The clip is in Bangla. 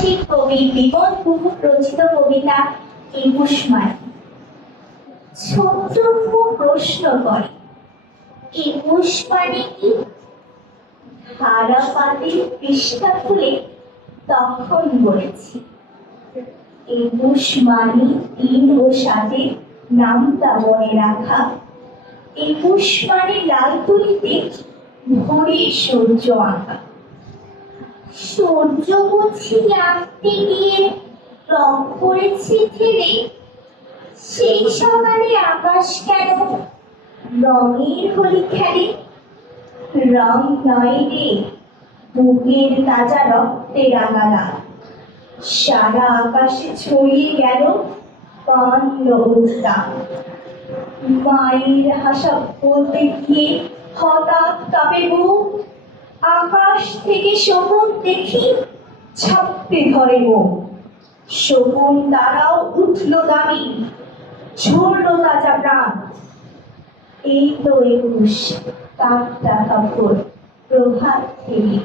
রসিক কবি বিমল গুহ রচিত কবিতা একুশ মানে। ছোট্ট প্রশ্ন করে, একুশ মানে কি? ধারাপাতের পৃষ্ঠা খুলে তখন বলেছি, একুশ মানে ৩ ও ৭ নামটা মনে রাখা। একুশ মানে লাল তুলিতে ভোরে সূর্য আঁকা। সূর্য বুঝি আঁকতে গিয়ে রং করেছি ফেলে, সেই সকালে আকাশ কেন রঙের হোলি খেলে? রং নয় রে, বুকের তাজা রক্তে রাঙা লাল, সারা আকাশে ছড়িয়ে গেল পান্ড উত্তাপ। মায়ের হাসা বলতে গিয়ে হঠাৎ কাঁপে বুক, আকাশ থেকে শকুন দেখি ছাপতে ধরে মুখ। শকুন তারাও উঠল দামি, ঝরল তাজা প্রাণ। এই তো একুশ, কাকটা কাপড় প্রভাত ফেরি।